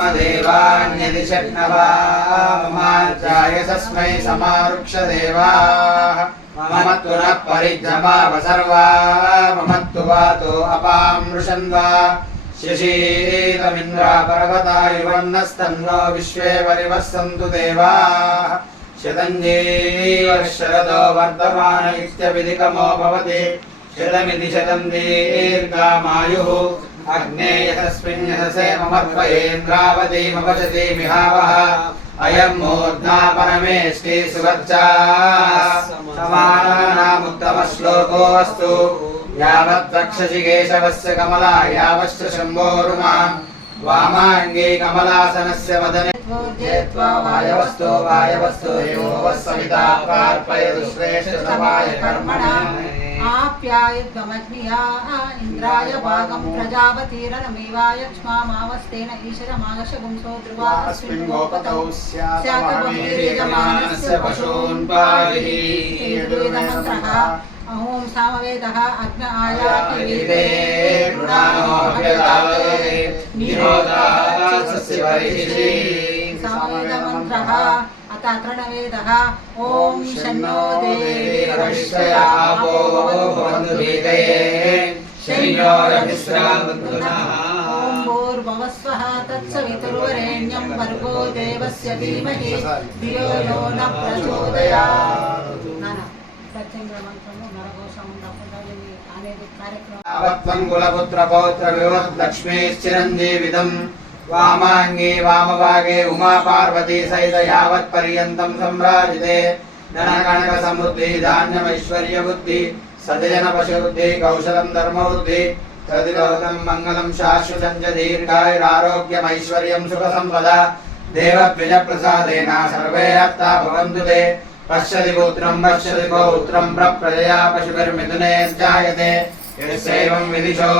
यजामदेवान्यदि शक्नवामाचार्य तस्मै समारुक्षदेवाः मम तु नः परिजमाव सर्वा मम तु वातो अपामृषन्वा शशीतमिन्द्रा पर्वता युवन्नस्तन्नो विश्वे परिवस्सन्तु देवाः शतञ्जीव शरदो वर्तमान इत्यविधिकमो भवति शतमिति शतं दीर्घामायुः अग्ने यतस्मिन् यशसे ममत्वयेन्द्रावतीमवचति मिहावः अयम् मूर्ध्ना परमेष्टि सुवर्चा समानानामुत्तमश्लोकोऽस्तु यावत् रक्षसि केशवस्य कमला यावश्च शम्भोरुमा वामाङ्गी कमलासनस्य मदने जेत्वा वायवस्तो वायवस्तो यो वः सविता प्रार्पयतु श्रेष्ठतमाय कर्मणा आप्यायद्वमग्निया इन्द्राय भागं प्रजापतिरनमेवाय क्ष्मामावस्तेन ईशरमागशगुंसो ध्रुवा अस्मिन् गोपतौ स्यातमहीर्यजमानस्य पशून् पाहि यजुर्वेदमन्त्रः अहों सामवेदः अग्न आयाति वेदे गुणानोऽभ्यदाये निरोधास्य परिषि सामवेदमन्त्रः अथ अकर्णवेदः ॐ शन्नो देवीरविष्टयावो बन्धुभेदये शन्यो रविश्रामन्धुनः भूर्भवस्वः तत्सवितुर्वरेण्यं भर्गो देवस्य धीमहि धियो यो न प्रचोदयात् कार्यक्रमं कुलपुत्रपौत्रविवत् लक्ष्मीश्चिरञ्जीविदम् వామాంగే వామభాగే ఉమాపార్వతీ సహిత యావత్పర్యంతం సంరాజితే ధనకనక సముద్ధి ధాన్యమైశ్వర్య బుద్ధి సజన పశుబుద్ధి కౌశలం ధర్మబుద్ధి తదిలోకం మంగళం శాశ్వతం చ దీర్ఘాయురారోగ్యమైశ్వర్యం సుఖసంపద దేవద్విజ ప్రసాదేన సర్వే అర్థా భవంతు తే పశ్యతి పుత్రం పశ్యతి పౌత్రం ప్రజయా పశుభిర్మిథునే జాయతే యస్సైవం విదిశో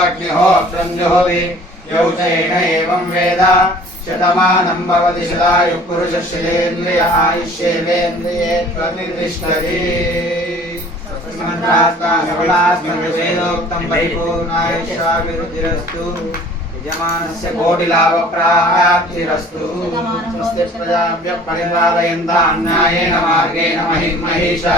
అగ్నిహోత్రం జుహోతి यौ चैन एवं वेद शतमानं भवति शतायुः पुरुषशिलेन्द्रिय आयुष्येवेन्द्रिये प्रतिष्ठति मन्त्रास्ता सबलास्मवेदोक्तं परिपूर्णायुष्याभिवृद्धिरस्तु यजमानस्य कोटिलाभप्राप्तिरस्तु स्वस्ति प्रजाभ्यः परिपालयन्तान्यायेन मार्गेण महिर्महिषा